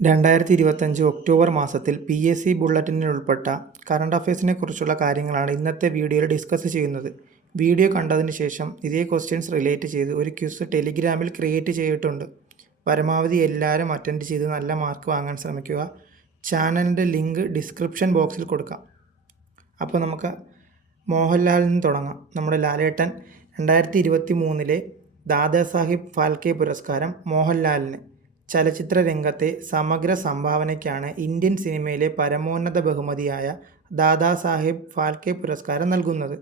2025 October മാസത്തിൽ PSC ബുള്ളറ്റിനിൽ ഉൾപ്പെട്ട current അഫയേഴ്സിനെ കുറിച്ചുള്ള കാര്യങ്ങളാണ് ഇന്നത്തെ വീഡിയോയിൽ ഡിസ്കസ് ചെയ്യുന്നത്. വീഡിയോ കണ്ടതിന് ശേഷം ഇതേ ക്വസ്റ്റ്യൻസ് റിലേറ്റ് ചെയ്ത് ഒരു ക്വിസ് ടെലിഗ്രാമിൽ ക്രിയേറ്റ് ചെയ്തിട്ടുണ്ട്. പരമാവധി എല്ലാവരും അറ്റൻഡ് ചെയ്ത് നല്ല മാർക്ക് വാങ്ങാൻ ശ്രമിക്കുക. ചാനലിൻ്റെ ലിങ്ക് ഡിസ്ക്രിപ്ഷൻ ബോക്സിൽ കൊടുക്കാം. അപ്പോൾ നമുക്ക് മോഹൻലാലിൽ നിന്ന് തുടങ്ങാം. നമ്മുടെ ലാലേട്ടൻ 2023 ദാദാസാഹിബ് ഫാൽക്കെ പുരസ്കാരം മോഹൻലാലിന് ചലച്ചിത്ര രംഗത്തെ സമഗ്ര സംഭാവനയ്ക്കാണ് ഇന്ത്യൻ സിനിമയിലെ പരമോന്നത ബഹുമതിയായ ദാദാസാഹിബ് ഫാൽക്കെ പുരസ്കാരം നൽകുന്നത്.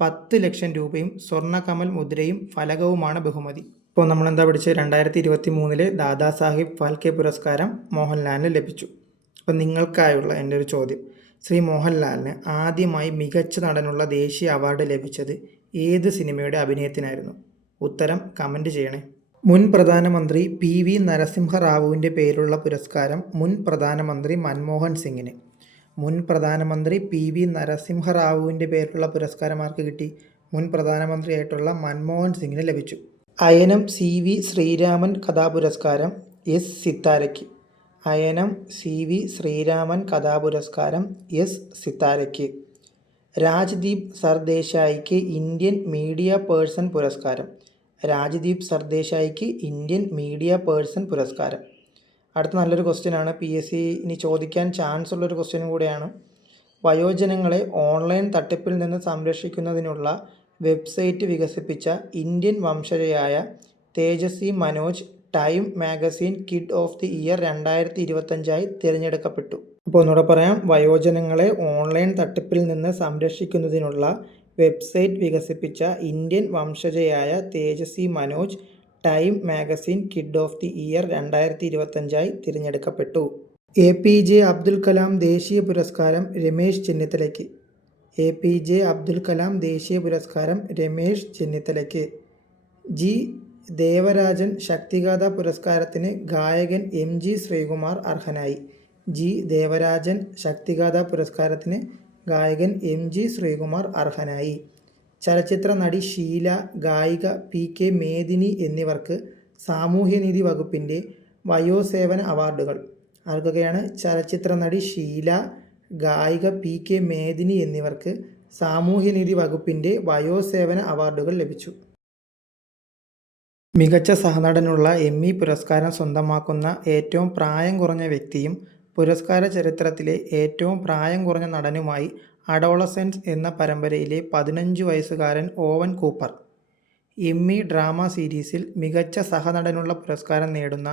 10 ലക്ഷം രൂപയും സ്വർണ്ണകമൽ മുദ്രയും ഫലകവുമാണ് ബഹുമതി. ഇപ്പോൾ നമ്മളെന്താ പഠിച്ചത്? 2023 ദാദാസാഹിബ് ഫാൽക്കെ പുരസ്കാരം മോഹൻലാലിന് ലഭിച്ചു. അപ്പോൾ നിങ്ങൾക്കായുള്ള എൻ്റെ ഒരു ചോദ്യം: ശ്രീ മോഹൻലാലിന് ആദ്യമായി മികച്ച നടനുള്ള ദേശീയ അവാർഡ് ലഭിച്ചത് ഏത് സിനിമയുടെ അഭിനയത്തിനായിരുന്നു? ഉത്തരം കമൻറ്റ് ചെയ്യണേ. മുൻ പ്രധാനമന്ത്രി PV നരസിംഹറാവുവിൻ്റെ പേരുള്ള പുരസ്കാരം മുൻ പ്രധാനമന്ത്രി മൻമോഹൻ സിംഗിന്. മുൻ പ്രധാനമന്ത്രി PV നരസിംഹറാവുവിൻ്റെ പേരുള്ള പുരസ്കാരം ആർക്ക് കിട്ടി? മുൻ പ്രധാനമന്ത്രിയായിട്ടുള്ള മൻമോഹൻ സിംഗിന് ലഭിച്ചു. അയനം CV ശ്രീരാമൻ കഥാപുരസ്കാരം S സിത്താരയ്ക്ക്. അയനം CV ശ്രീരാമൻ കഥാപുരസ്കാരം S സിത്താരയ്ക്ക്. രാജ്ദീപ് സർദേശായിക്ക് ഇന്ത്യൻ മീഡിയ പേഴ്സൺ പുരസ്കാരം. രാജ്ദീപ് സർദേശായിക്ക് ഇന്ത്യൻ മീഡിയ പേഴ്സൺ പുരസ്കാരം. അടുത്ത നല്ലൊരു ക്വസ്റ്റ്യനാണ്, PSC ഇനി ചോദിക്കാൻ ചാൻസ് ഉള്ളൊരു ക്വസ്റ്റ്യനും കൂടെയാണ്. വയോജനങ്ങളെ ഓൺലൈൻ തട്ടിപ്പിൽ നിന്ന് സംരക്ഷിക്കുന്നതിനുള്ള വെബ്സൈറ്റ് വികസിപ്പിച്ച ഇന്ത്യൻ വംശജയായ Tejaswi Manoj time magazine kid of the year 2025 തിരഞ്ഞെടുക്കപ്പെട്ടു. അപ്പോൾ ഒന്നുകൂടെ പറയാം: വയോജനങ്ങളെ ഓൺലൈൻ തട്ടിപ്പിൽ നിന്ന് സംരക്ഷിക്കുന്നതിനുള്ള വെബ്സൈറ്റ് വികസിപ്പിച്ച ഇന്ത്യൻ വംശജയായ Tejaswi Manoj time magazine kid of the year 2025 തിരഞ്ഞെടുക്കപ്പെട്ടു. APJ അബ്ദുൽ കലാം ദേശീയ പുരസ്കാരം രമേശ് ചെന്നിത്തലയ്ക്ക്. APJ അബ്ദുൽ കലാം ദേശീയ പുരസ്കാരം രമേശ് ചെന്നിത്തലയ്ക്ക്. G ദേവരാജൻ ശക്തിഗാഥ പുരസ്കാരത്തിന് ഗായകൻ MG ശ്രീകുമാർ അർഹനായി. G ദേവരാജൻ ശക്തിഗാഥ പുരസ്കാരത്തിന് ഗായകൻ MG ശ്രീകുമാർ അർഹനായി. ചലച്ചിത്ര നടി ഷീല, ഗായിക PK മേദിനി എന്നിവർക്ക് സാമൂഹ്യനീതി വകുപ്പിൻ്റെ വയോസേവന അവാർഡുകൾ. ആർക്കൊക്കെയാണ്? ചലച്ചിത്ര നടി ഷീല, ഗായിക PK മേദിനി എന്നിവർക്ക് സാമൂഹ്യനീതി വകുപ്പിൻ്റെ വയോസേവന അവാർഡുകൾ ലഭിച്ചു. മികച്ച സഹനടനുള്ള Emmy പുരസ്കാരം സ്വന്തമാക്കുന്ന ഏറ്റവും പ്രായം കുറഞ്ഞ വ്യക്തിയും പുരസ്കാര ചരിത്രത്തിലെ ഏറ്റവും പ്രായം കുറഞ്ഞ നടനുമായി അഡോളസെൻസ് എന്ന പരമ്പരയിലെ 15 വയസ്സുകാരൻ ഓവൻ കൂപ്പർ. Emmy ഡ്രാമ സീരീസിൽ മികച്ച സഹനടനുള്ള പുരസ്കാരം നേടുന്ന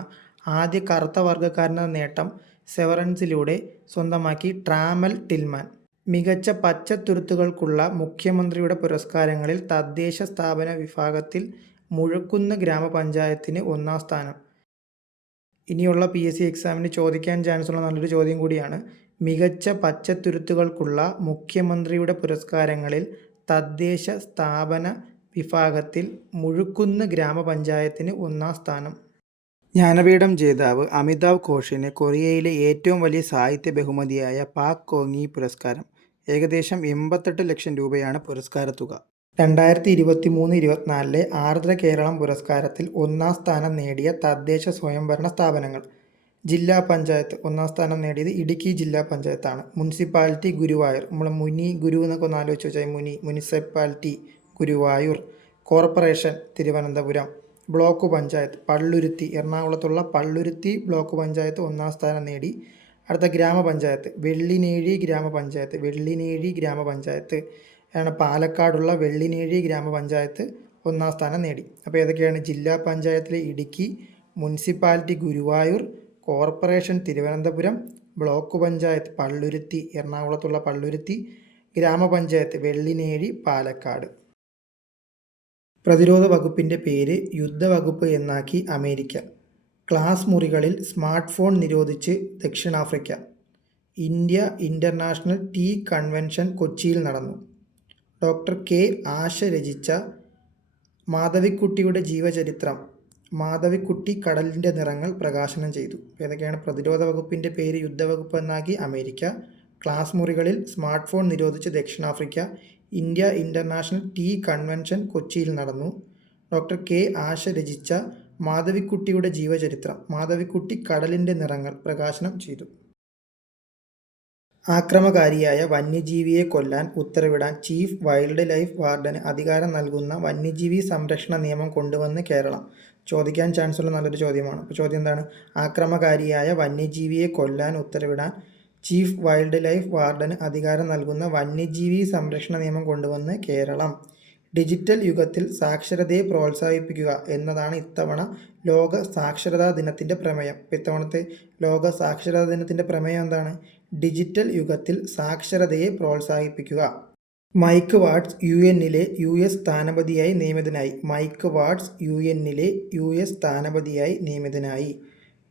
ആദ്യ കറുത്ത വർഗ്ഗക്കാരനെന്ന നേട്ടം സെവറൻസിലൂടെ സ്വന്തമാക്കി ട്രാമൽ ടിൽമാൻ. മികച്ച പച്ചത്തുരുത്തുകൾക്കുള്ള മുഖ്യമന്ത്രിയുടെ പുരസ്കാരങ്ങളിൽ തദ്ദേശ സ്ഥാപന വിഭാഗത്തിൽ മുഴക്കുന്ന് ഗ്രാമപഞ്ചായത്തിന് 1ാം സ്ഥാനം. ഇനിയുള്ള PSC എക്സാമിന് ചോദിക്കാൻ ചാൻസുള്ള നല്ലൊരു ചോദ്യം കൂടിയാണ്. മികച്ച പച്ചത്തുരുത്തുകൾക്കുള്ള മുഖ്യമന്ത്രിയുടെ പുരസ്കാരങ്ങളിൽ തദ്ദേശ സ്ഥാപന വിഭാഗത്തിൽ മുഴക്കുന്ന് ഗ്രാമപഞ്ചായത്തിന് 1ാം സ്ഥാനം. ജ്ഞാനപീഠം ജേതാവ് അമിതാവ് ഘോഷിന് കൊറിയയിലെ ഏറ്റവും വലിയ സാഹിത്യ ബഹുമതിയായ പാക് കോങ്ങി പുരസ്കാരം. ഏകദേശം 88 ലക്ഷം രൂപയാണ് പുരസ്കാര തുക. 2023-24 ആർദ്ര കേരളം പുരസ്കാരത്തിൽ 1ാം സ്ഥാനം നേടിയ തദ്ദേശ സ്വയംഭരണ സ്ഥാപനങ്ങൾ. ജില്ലാ പഞ്ചായത്ത് 1ാം സ്ഥാനം നേടിയത് ഇടുക്കി ജില്ലാ പഞ്ചായത്താണ്. മുനിസിപ്പാലിറ്റി ഗുരുവായൂർ. നമ്മൾ മുനി ഗുരു എന്നൊക്കെ ഒന്ന് ആലോചിച്ച് വെച്ചാൽ municipality Guruvayur. Corporation Thiruvananthapuram. Block panchayat Palluruthy. എറണാകുളത്തുള്ള പള്ളുരുത്തി ബ്ലോക്ക് പഞ്ചായത്ത് 1ാം സ്ഥാനം നേടി. അടുത്ത ഗ്രാമപഞ്ചായത്ത് വെള്ളിനേഴി ഗ്രാമപഞ്ചായത്ത്. വെള്ളിനേഴി ഗ്രാമപഞ്ചായത്ത് ആണ് പാലക്കാടുള്ള വെള്ളിനേഴി ഗ്രാമപഞ്ചായത്ത് 1ാം സ്ഥാനം നേടി. അപ്പോൾ ഏതൊക്കെയാണ്? ജില്ലാ പഞ്ചായത്തിലെ Idukki, municipality Guruvayur, corporation Thiruvananthapuram, block panchayat Palluruthy എറണാകുളത്തുള്ള പള്ളുരുത്തി, ഗ്രാമപഞ്ചായത്ത് വെള്ളിനേഴി പാലക്കാട്. പ്രതിരോധ വകുപ്പിൻ്റെ പേര് യുദ്ധവകുപ്പ് എന്നാക്കി അമേരിക്ക. ക്ലാസ് മുറികളിൽ സ്മാർട്ട് ഫോൺ നിരോധിച്ച് ദക്ഷിണാഫ്രിക്ക. ഇന്ത്യ ഇൻ്റർനാഷണൽ ടീ കൺവെൻഷൻ കൊച്ചിയിൽ നടന്നു. ഡോക്ടർ K ആശ രചിച്ച മാധവിക്കുട്ടിയുടെ ജീവചരിത്രം മാധവിക്കുട്ടി കടലിൻ്റെ നിറങ്ങൾ പ്രകാശനം ചെയ്തു. ഏതൊക്കെയാണ്? പ്രതിരോധ വകുപ്പിൻ്റെ പേര് യുദ്ധവകുപ്പ് എന്നാക്കി അമേരിക്ക. ക്ലാസ് മുറികളിൽ സ്മാർട്ട് ഫോൺ നിരോധിച്ച് ദക്ഷിണാഫ്രിക്ക. ഇന്ത്യ ഇൻ്റർനാഷണൽ ടീ കൺവെൻഷൻ കൊച്ചിയിൽ നടന്നു. ഡോക്ടർ K ആശ രചിച്ച മാധവിക്കുട്ടിയുടെ ജീവചരിത്രം, മാധവിക്കുട്ടി കടലിൻ്റെ നിറങ്ങൾ പ്രകാശനം ചെയ്തു. ആക്രമകാരിയായ വന്യജീവിയെ കൊല്ലാൻ ഉത്തരവിടാൻ ചീഫ് വൈൽഡ് ലൈഫ് വാർഡന് അധികാരം നൽകുന്ന വന്യജീവി സംരക്ഷണ നിയമം കൊണ്ടുവന്ന് കേരളം. ചോദിക്കാൻ ചാൻസുള്ള നല്ലൊരു ചോദ്യമാണ്. അപ്പോൾ ചോദ്യം എന്താണ്? ആക്രമകാരിയായ വന്യജീവിയെ കൊല്ലാൻ ഉത്തരവിടാൻ ചീഫ് വൈൽഡ് ലൈഫ് വാർഡന് അധികാരം നൽകുന്ന വന്യജീവി സംരക്ഷണ നിയമം കൊണ്ടുവന്ന് കേരളം. ഡിജിറ്റൽ യുഗത്തിൽ സാക്ഷരതയെ പ്രോത്സാഹിപ്പിക്കുക എന്നതാണ് ഇത്തവണ ലോക സാക്ഷരതാ ദിനത്തിൻ്റെ പ്രമേയം. ഇത്തവണത്തെ ലോക സാക്ഷരതാ ദിനത്തിൻ്റെ പ്രമേയം എന്താണ്? ഡിജിറ്റൽ യുഗത്തിൽ സാക്ഷരതയെ പ്രോത്സാഹിപ്പിക്കുക. മൈക്ക് വാട്സ് യുഎന്നിലെ US സ്ഥാനപതിയായി നിയമിതനായി. മൈക്ക് വാട്സ് യുഎന്നിലെ US സ്ഥാനപതിയായി നിയമിതനായി.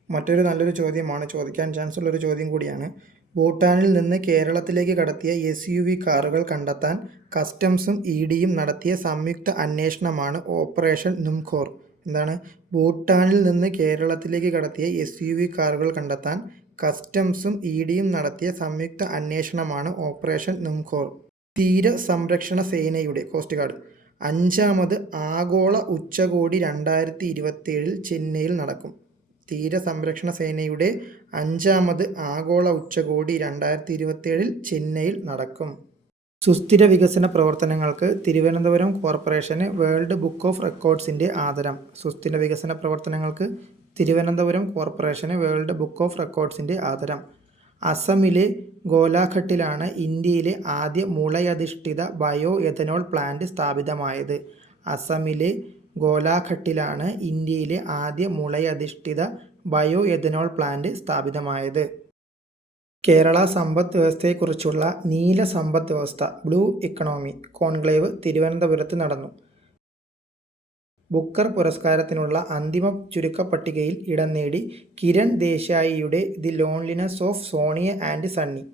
മറ്റൊരു നല്ലൊരു ചോദ്യമാണ്, ചോദിക്കാൻ ചാൻസ് ഉള്ളൊരു ചോദ്യം കൂടിയാണ്. ഭൂട്ടാനിൽ നിന്ന് കേരളത്തിലേക്ക് കടത്തിയ SUV കാറുകൾ കണ്ടെത്താൻ കസ്റ്റംസും EDയും നടത്തിയ സംയുക്ത അന്വേഷണമാണ് ഓപ്പറേഷൻ നുംഖോർ. എന്താണ്? ഭൂട്ടാനിൽ നിന്ന് കേരളത്തിലേക്ക് കടത്തിയ SUV കാറുകൾ കണ്ടെത്താൻ കസ്റ്റംസും EDയും നടത്തിയ സംയുക്ത അന്വേഷണമാണ് ഓപ്പറേഷൻ നുംഖോർ. തീര സംരക്ഷണ സേനയുടെ കോസ്റ്റ് ഗാർഡ് 5ാമത് ആഗോള ഉച്ചകോടി 2027 ചെന്നൈയിൽ നടക്കും. തീരസംരക്ഷണ സേനയുടെ 5ാമത് ആഗോള ഉച്ചകോടി 2027 ചെന്നൈയിൽ നടക്കും. സുസ്ഥിര വികസന പ്രവർത്തനങ്ങൾക്ക് തിരുവനന്തപുരം കോർപ്പറേഷന് വേൾഡ് ബുക്ക് ഓഫ് റെക്കോർഡ്സിൻ്റെ ആദരം. സുസ്ഥിര വികസന പ്രവർത്തനങ്ങൾക്ക് തിരുവനന്തപുരം കോർപ്പറേഷന് വേൾഡ് ബുക്ക് ഓഫ് റെക്കോർഡ്സിൻ്റെ ആദരം. അസമിലെ ഗോലാഘട്ടിലാണ് ഇന്ത്യയിലെ ആദ്യ മുളയധിഷ്ഠിത ബയോ എഥനോൾ പ്ലാന്റ് സ്ഥാപിതമായത്. അസമിലെ ഗോലാഘട്ടിലാണ് ഇന്ത്യയിലെ ആദ്യ മുളയധിഷ്ഠിത ബയോ എഥനോൾ പ്ലാന്റ് സ്ഥാപിതമായത്. കേരള സമ്പദ് വ്യവസ്ഥയെക്കുറിച്ചുള്ള നീല സമ്പദ് വ്യവസ്ഥ ബ്ലൂ ഇക്കണോമി കോൺക്ലേവ് തിരുവനന്തപുരത്ത് നടന്നു. ബുക്കർ പുരസ്കാരത്തിനുള്ള അന്തിമ ചുരുക്കപ്പട്ടികയിൽ ഇടം നേടി കിരൺ ദേശായിയുടെ the loneliness of Sonia and Sunny.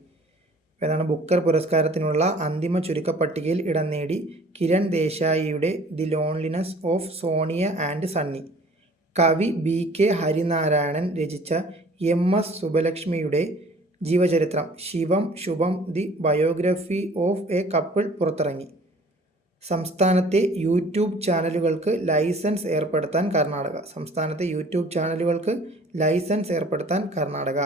ഏതാണ്? ബുക്കർ പുരസ്കാരത്തിനുള്ള അന്തിമ ചുരുക്കപ്പട്ടികയിൽ ഇടം നേടി കിരൺ ദേശായിയുടെ the loneliness of Sonia and Sunny. കവി BK ഹരിനാരായണൻ രചിച്ച MS സുബലക്ഷ്മിയുടെ ജീവചരിത്രം Shivam Shubham the biography of a couple പുറത്തിറങ്ങി. സംസ്ഥാനത്തെ യൂട്യൂബ് ചാനലുകൾക്ക് ലൈസൻസ് ഏർപ്പെടുത്താൻ കർണാടക. സംസ്ഥാനത്തെ യൂട്യൂബ് ചാനലുകൾക്ക് ലൈസൻസ് ഏർപ്പെടുത്താൻ കർണാടക.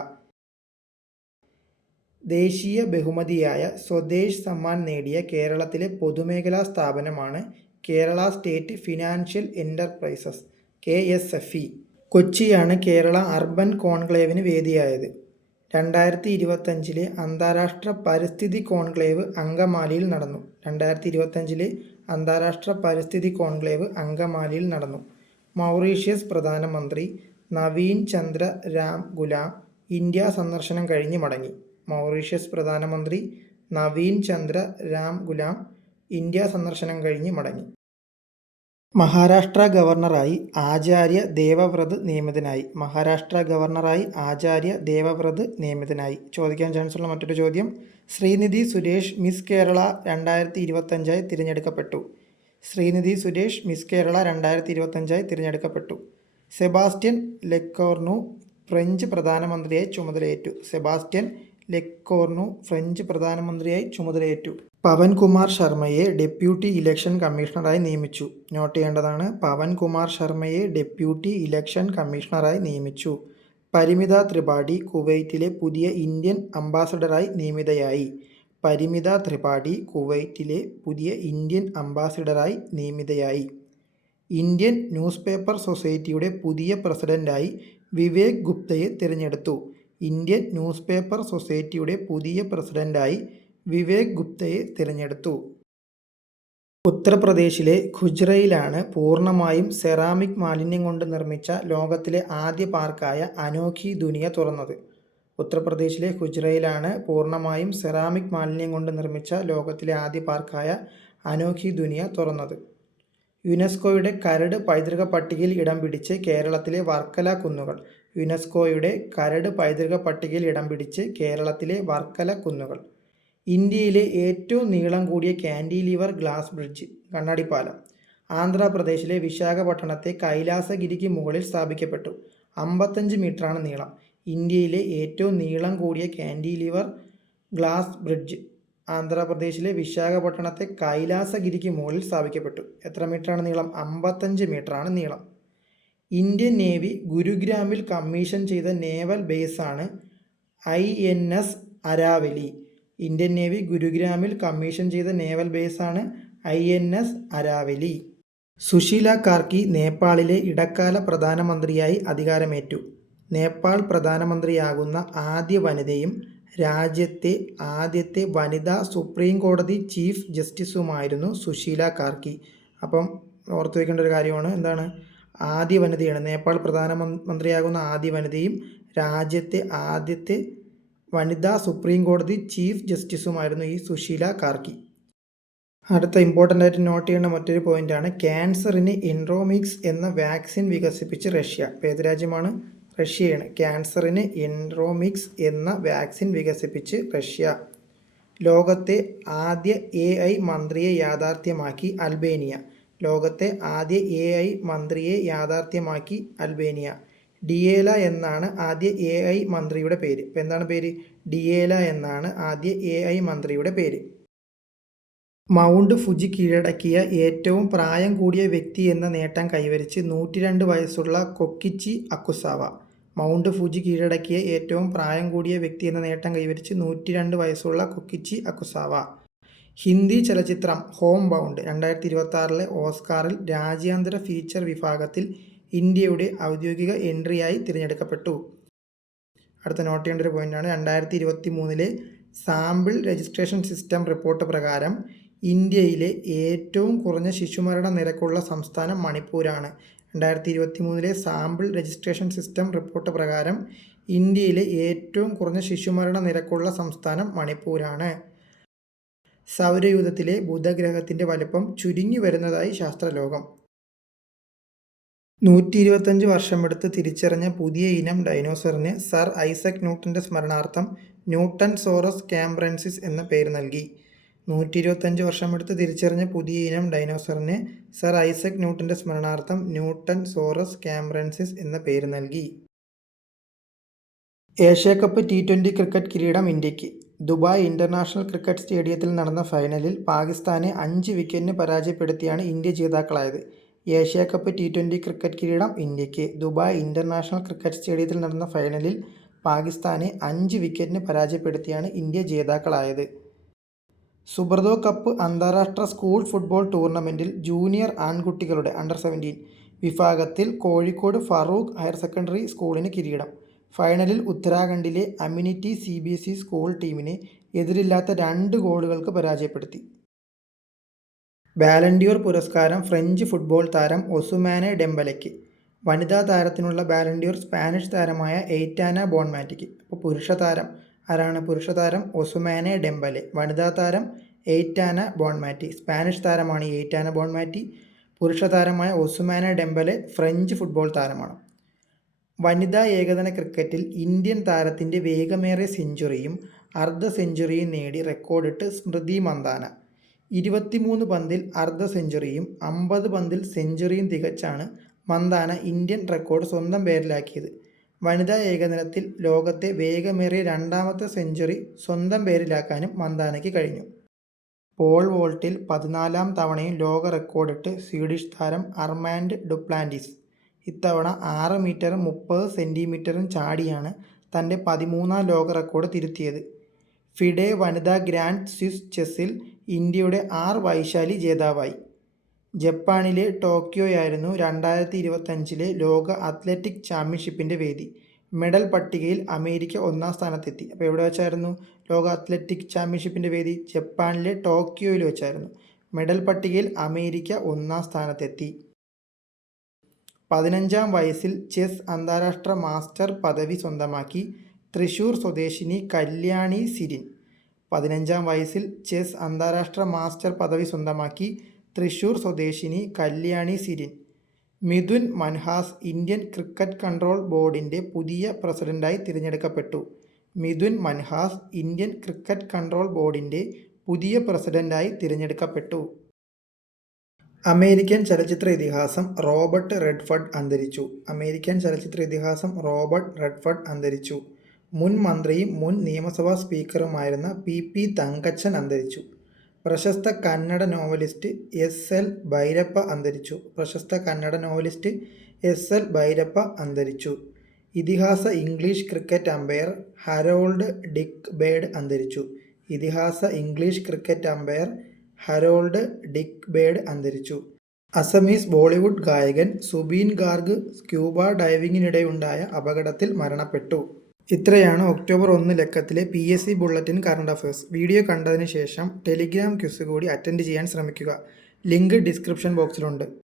ദേശീയ ബഹുമതിയായ സ്വദേശ് സമ്മാൻ നേടിയ കേരളത്തിലെ പൊതുമേഖലാ സ്ഥാപനമാണ് Kerala state financial enterprises KSFE. കൊച്ചിയാണ് കേരള അർബൻ കോൺക്ലേവിന് വേദിയായത്. 2025 അന്താരാഷ്ട്ര പരിസ്ഥിതി കോൺക്ലേവ് അങ്കമാലിയിൽ നടന്നു. 2025 അന്താരാഷ്ട്ര പരിസ്ഥിതി കോൺക്ലേവ് അങ്കമാലിയിൽ നടന്നു. മൗറീഷ്യസ് പ്രധാനമന്ത്രി നവീൻ ചന്ദ്ര രാം ഗുലാം ഇന്ത്യ സന്ദർശനം കഴിഞ്ഞ് മടങ്ങി. മൗറീഷ്യസ് പ്രധാനമന്ത്രി നവീൻ ചന്ദ്ര രാം ഗുലാം ഇന്ത്യ സന്ദർശനം കഴിഞ്ഞ് മടങ്ങി. മഹാരാഷ്ട്ര ഗവർണറായി ആചാര്യ ദേവവ്രത് നിയമിതനായി. മഹാരാഷ്ട്ര ഗവർണറായി ആചാര്യ ദേവവ്രത് നിയമിതനായി. ചോദിക്കാൻ ചാൻസുള്ള മറ്റൊരു ചോദ്യം, ശ്രീനിധി സുരേഷ് മിസ് കേരള 2025 തിരഞ്ഞെടുക്കപ്പെട്ടു. ശ്രീനിധി സുരേഷ് മിസ് കേരള 2025 തിരഞ്ഞെടുക്കപ്പെട്ടു. സെബാസ്റ്റ്യൻ ലെക്കോർണു ഫ്രഞ്ച് പ്രധാനമന്ത്രിയായി ചുമതലയേറ്റു. സെബാസ്റ്റ്യൻ ലെക്കോർണു ഫ്രഞ്ച് പ്രധാനമന്ത്രിയായി ചുമതലയേറ്റു. പവൻകുമാർ ശർമ്മയെ ഡെപ്യൂട്ടി ഇലക്ഷൻ കമ്മീഷണറായി നിയമിച്ചു. നോട്ട് ചെയ്യേണ്ടതാണ്, പവൻകുമാർ ശർമ്മയെ ഡെപ്യൂട്ടി ഇലക്ഷൻ കമ്മീഷണറായി നിയമിച്ചു. പരിമിത ത്രിപാഠി കുവൈറ്റിലെ പുതിയ ഇന്ത്യൻ അംബാസഡറായി നിയമിതയായി. പരിമിത ത്രിപാഠി കുവൈറ്റിലെ പുതിയ ഇന്ത്യൻ അംബാസഡറായി നിയമിതയായി. ഇന്ത്യൻ ന്യൂസ് പേപ്പർ സൊസൈറ്റിയുടെ പുതിയ പ്രസിഡന്റായി വിവേക് ഗുപ്തയെ തിരഞ്ഞെടുത്തു. ഇന്ത്യൻ ന്യൂസ് പേപ്പർ സൊസൈറ്റിയുടെ പുതിയ പ്രസിഡന്റായി വിവേക് ഗുപ്തയെ തിരഞ്ഞെടുത്തു. ഉത്തർപ്രദേശിലെ ഖുജ്റയിലാണ് പൂർണ്ണമായും സെറാമിക് മാലിന്യം കൊണ്ട് നിർമ്മിച്ച ലോകത്തിലെ ആദ്യ പാർക്കായ അനോഖി ദുനിയ തുറന്നത്. ഉത്തർപ്രദേശിലെ ഖുജ്റയിലാണ് പൂർണ്ണമായും സെറാമിക് മാലിന്യം കൊണ്ട് നിർമ്മിച്ച ലോകത്തിലെ ആദ്യ പാർക്കായ അനോഖി ദുനിയ തുറന്നത്. യുനെസ്കോയുടെ കരട് പൈതൃക പട്ടികയിൽ ഇടം പിടിച്ച് കേരളത്തിലെ വർക്കല കുന്നുകൾ. യുനെസ്കോയുടെ കരട് പൈതൃക പട്ടികയിൽ ഇടം പിടിച്ച് കേരളത്തിലെ വർക്കല കുന്നുകൾ. ഇന്ത്യയിലെ ഏറ്റവും നീളം കൂടിയ കാൻഡിലിവർ ഗ്ലാസ് ബ്രിഡ്ജ് കണ്ണാടിപ്പാലം ആന്ധ്രാപ്രദേശിലെ വിശാഖപട്ടണത്തെ കൈലാസഗിരിക്ക് മുകളിൽ സ്ഥാപിക്കപ്പെട്ടു. 55 മീറ്ററാണ് നീളം. ഇന്ത്യയിലെ ഏറ്റവും നീളം കൂടിയ കാൻഡിലിവർ ഗ്ലാസ് ബ്രിഡ്ജ് ആന്ധ്രാപ്രദേശിലെ വിശാഖപട്ടണത്തെ കൈലാസഗിരിക്ക് മുകളിൽ സ്ഥാപിക്കപ്പെട്ടു. എത്ര മീറ്ററാണ് നീളം? 55 മീറ്ററാണ് നീളം. ഇന്ത്യൻ നേവി ഗുരുഗ്രാമിൽ കമ്മീഷൻ ചെയ്ത നേവൽ ബേസാണ് INS അരാവലി. ഇന്ത്യൻ നേവി ഗുരുഗ്രാമിൽ കമ്മീഷൻ ചെയ്ത നേവൽ ബേസാണ് INS അരാവലി. സുശീല കാർക്കി നേപ്പാളിലെ ഇടക്കാല പ്രധാനമന്ത്രിയായി അധികാരമേറ്റു. നേപ്പാൾ പ്രധാനമന്ത്രിയാകുന്ന ആദ്യ വനിതയും രാജ്യത്തെ ആദ്യത്തെ വനിതാ സുപ്രീം കോടതി ചീഫ് ജസ്റ്റിസുമായിരുന്നു സുശീല കാർക്കി. അപ്പം ഓർത്തു വയ്ക്കേണ്ട ഒരു കാര്യമാണ്, എന്താണ്, ആദ്യ വനിതയാണ്. നേപ്പാൾ പ്രധാനമന്ത്രിയാകുന്ന ആദ്യ വനിതയും രാജ്യത്തെ ആദ്യത്തെ വനിതാ സുപ്രീം കോടതി ചീഫ് ജസ്റ്റിസുമായിരുന്നു ഈ സുശീല കാർക്കി. അടുത്ത ഇമ്പോർട്ടൻ്റ് ആയിട്ട് നോട്ട് ചെയ്യേണ്ട മറ്റൊരു പോയിൻ്റാണ്, ക്യാൻസറിന് ഇൻട്രോമിക്സ് എന്ന വാക്സിൻ വികസിപ്പിച്ച് റഷ്യ. അപ്പോൾ ഏത് രാജ്യമാണ്? റഷ്യയാണ്. ക്യാൻസറിന് ഇൻട്രോമിക്സ് എന്ന വാക്സിൻ വികസിപ്പിച്ച് റഷ്യ. ലോകത്തെ ആദ്യ AI മന്ത്രിയെ യാഥാർത്ഥ്യമാക്കി അൽബേനിയ. ലോകത്തെ ആദ്യ AI മന്ത്രിയെ യാഥാർത്ഥ്യമാക്കി അൽബേനിയ. ഡിയേല എന്നാണ് ആദ്യ AI മന്ത്രിയുടെ പേര്. അപ്പോൾ എന്താണ് പേര്? ഡിയേല എന്നാണ് ആദ്യ AI മന്ത്രിയുടെ പേര്. മൗണ്ട് ഫുജി കീഴടക്കിയ ഏറ്റവും പ്രായം കൂടിയ വ്യക്തി എന്ന നേട്ടം കൈവരിച്ച് 102 വയസ്സുള്ള കൊക്കിച്ചി അക്കുസാവ. മൗണ്ട് ഫുജി കീഴടക്കിയ ഏറ്റവും പ്രായം കൂടിയ വ്യക്തി എന്ന നേട്ടം കൈവരിച്ച് 102 വയസ്സുള്ള കൊക്കിച്ചി അക്കുസാവ. ഹിന്ദി ചലച്ചിത്രം ഹോം ബൗണ്ട് 2026 ഓസ്കാറിൽ രാജ്യാന്തര ഫീച്ചർ വിഭാഗത്തിൽ ഇന്ത്യയുടെ ഔദ്യോഗിക എൻട്രിയായി തിരഞ്ഞെടുക്കപ്പെട്ടു. അടുത്ത നോട്ട് ചെയ്യേണ്ട ഒരു പോയിൻ്റാണ്, 2023 സാമ്പിൾ രജിസ്ട്രേഷൻ സിസ്റ്റം റിപ്പോർട്ട് പ്രകാരം ഇന്ത്യയിലെ ഏറ്റവും കുറഞ്ഞ ശിശുമരണ നിരക്കുള്ള സംസ്ഥാനം മണിപ്പൂരാണ്. 2023 സാമ്പിൾ രജിസ്ട്രേഷൻ സിസ്റ്റം റിപ്പോർട്ട് പ്രകാരം ഇന്ത്യയിലെ ഏറ്റവും കുറഞ്ഞ ശിശുമരണ നിരക്കുള്ള സംസ്ഥാനം മണിപ്പൂരാണ്. സൗരയൂഥത്തിലെ ബുധഗ്രഹത്തിൻ്റെ വലിപ്പം ചുരുങ്ങി വരുന്നതായി ശാസ്ത്രലോകം. 125 വർഷമെടുത്ത് തിരിച്ചറിഞ്ഞ പുതിയ ഇനം ഡൈനോസറിന് സർ ഐസക് ന്യൂട്ടൻ്റെ സ്മരണാർത്ഥം ന്യൂട്ടൻസോറസ് കാംബ്രൻസിസ് എന്ന പേര് നൽകി. 125 വർഷമെടുത്ത് തിരിച്ചറിഞ്ഞ പുതിയ ഇനം ഡൈനോസറിന് സർ ഐസക് ന്യൂട്ടൻ്റെ സ്മരണാർത്ഥം ന്യൂട്ടൻസോറസ് കാംബ്രൻസിസ് എന്ന പേര് നൽകി. ഏഷ്യാകപ്പ് T20 ക്രിക്കറ്റ് കിരീടം ഇന്ത്യക്ക്. ദുബായ് ഇൻ്റർനാഷണൽ ക്രിക്കറ്റ് സ്റ്റേഡിയത്തിൽ നടന്ന ഫൈനലിൽ പാകിസ്ഥാനെ 5 വിക്കറ്റിന് പരാജയപ്പെടുത്തിയാണ് ഇന്ത്യ ജേതാക്കളായത്. ഏഷ്യാകപ്പ് T20 ക്രിക്കറ്റ് കിരീടം ഇന്ത്യക്ക്. ദുബായ് ഇൻ്റർനാഷണൽ ക്രിക്കറ്റ് സ്റ്റേഡിയത്തിൽ നടന്ന ഫൈനലിൽ പാകിസ്ഥാനെ 5 വിക്കറ്റിന് പരാജയപ്പെടുത്തിയാണ് ഇന്ത്യ ജേതാക്കളായത്. സുബ്രതോ കപ്പ് അന്താരാഷ്ട്ര സ്കൂൾ ഫുട്ബോൾ ടൂർണമെൻറ്റിൽ ജൂനിയർ ആൺകുട്ടികളുടെ അണ്ടർ-17 വിഭാഗത്തിൽ കോഴിക്കോട് ഫറൂഖ് ഹയർ സെക്കൻഡറി സ്കൂളിന് കിരീടം. ഫൈനലിൽ ഉത്തരാഖണ്ഡിലെ അമ്യൂണിറ്റി CBSE സ്കൂൾ ടീമിനെ എതിരില്ലാത്ത 2 ഗോളുകൾക്ക് പരാജയപ്പെടുത്തി. ബാലൻഡിയോർ പുരസ്കാരം ഫ്രഞ്ച് ഫുട്ബോൾ താരം ഒസുമാനെ ഡെംബലയ്ക്ക്. വനിതാ താരത്തിനുള്ള ബാലൻഡിയോർ സ്പാനിഷ് താരമായ എയ്റ്റാന ബോൺമാറ്റിക്ക്. അപ്പോൾ പുരുഷ താരം ആരാണ്? പുരുഷ താരം ഒസുമാനെ ഡെംബലെ. വനിതാ താരം എയ്റ്റാന ബോൺമാറ്റി. സ്പാനിഷ് താരമാണ് എയ്റ്റാന ബോൺമാറ്റി. പുരുഷ താരമായ ഒസുമാനെ ഡെംബലെ ഫ്രഞ്ച് ഫുട്ബോൾ താരമാണ്. വനിതാ ഏകദിന ക്രിക്കറ്റിൽ ഇന്ത്യൻ താരത്തിൻ്റെ വേഗമേറിയ സെഞ്ചുറിയും അർദ്ധ സെഞ്ചുറിയും നേടി റെക്കോർഡിട്ട് സ്മൃതി മന്ദാന. 23 പന്തിൽ അർദ്ധ സെഞ്ചുറിയും 50 പന്തിൽ സെഞ്ചുറിയും തികച്ചാണ് മന്ദാന ഇന്ത്യൻ റെക്കോർഡ് സ്വന്തം പേരിലാക്കിയത്. വനിതാ ഏകദിനത്തിൽ ലോകത്തെ വേഗമേറിയ 2ാമത്തെ സെഞ്ചുറി സ്വന്തം പേരിലാക്കാനും മന്ദാനയ്ക്ക് കഴിഞ്ഞു. പോൾ വോൾട്ടിൽ 14ാം തവണയും ലോക റെക്കോർഡിട്ട് സ്വീഡിഷ് താരം അർമാൻഡ് ഡുപ്ലാന്റിസ്. ഇത്തവണ 6 മീറ്ററും 30 സെൻറ്റിമീറ്ററും ചാടിയാണ് തൻ്റെ 13ാം ലോക റെക്കോർഡ് തിരുത്തിയത്. ഫിഡെ വനിതാ ഗ്രാൻഡ് സ്വിസ് ചെസ്സിൽ ഇന്ത്യയുടെ വൈശാലി ജേതാവായി. ജപ്പാനിലെ ടോക്കിയോയായിരുന്നു 2025 ലോക അത്ലറ്റിക് ചാമ്പ്യൻഷിപ്പിൻ്റെ വേദി. മെഡൽ പട്ടികയിൽ അമേരിക്ക 1ാം സ്ഥാനത്തെത്തി. അപ്പോൾ എവിടെ വെച്ചായിരുന്നു ലോക അത്ലറ്റിക് ചാമ്പ്യൻഷിപ്പിൻ്റെ വേദി? ജപ്പാനിലെ ടോക്കിയോയിൽ വെച്ചായിരുന്നു. മെഡൽ പട്ടികയിൽ അമേരിക്ക 1ാം സ്ഥാനത്തെത്തി. 15ാം വയസ്സിൽ ചെസ് അന്താരാഷ്ട്ര മാസ്റ്റർ പദവി സ്വന്തമാക്കി തൃശ്ശൂർ സ്വദേശിനി കല്യാണി സിരിൻ. 15ാം വയസ്സിൽ ചെസ് അന്താരാഷ്ട്ര മാസ്റ്റർ പദവി സ്വന്തമാക്കി തൃശ്ശൂർ സ്വദേശിനി Kalyani Sirin. Mithun Manhas Indian cricket control ബോർഡിൻ്റെ പുതിയ പ്രസിഡന്റായി തിരഞ്ഞെടുക്കപ്പെട്ടു. Mithun Manhas Indian cricket control ബോർഡിൻ്റെ പുതിയ പ്രസിഡന്റായി തിരഞ്ഞെടുക്കപ്പെട്ടു. അമേരിക്കൻ ചലച്ചിത്ര ഇതിഹാസം റോബർട്ട് റെഡ്ഫർഡ് അന്തരിച്ചു. അമേരിക്കൻ ചലച്ചിത്ര ഇതിഹാസം റോബർട്ട് റെഡ്ഫർഡ് അന്തരിച്ചു. മുൻ മന്ത്രിയും മുൻ നിയമസഭാ സ്പീക്കറുമായിരുന്ന PP തങ്കച്ചൻ അന്തരിച്ചു. പ്രശസ്ത കന്നഡ നോവലിസ്റ്റ് SL ഭൈരപ്പ അന്തരിച്ചു. പ്രശസ്ത കന്നഡ നോവലിസ്റ്റ് എസ്.എൽ. ഭൈരപ്പ അന്തരിച്ചു. ഇതിഹാസ English cricket umpire Harold Dick Bird അന്തരിച്ചു. ഇതിഹാസ English cricket umpire Harold Dick Bird അന്തരിച്ചു. അസമീസ് ബോളിവുഡ് ഗായകൻ സുബീൻ ഗാർഗ് സ്ക്യൂബ ഡൈവിങ്ങിനിടെയുണ്ടായ അപകടത്തിൽ മരണപ്പെട്ടു. ഇത്രയാണ് ഒക്ടോബർ 1 ലക്കത്തിലെ PSC bulletin current affairs. Video കണ്ടതിന് ശേഷം ടെലിഗ്രാം ക്വിസ് കൂടി അറ്റൻഡ് ചെയ്യാൻ ശ്രമിക്കുക. Link description ബോക്സിലുണ്ട്.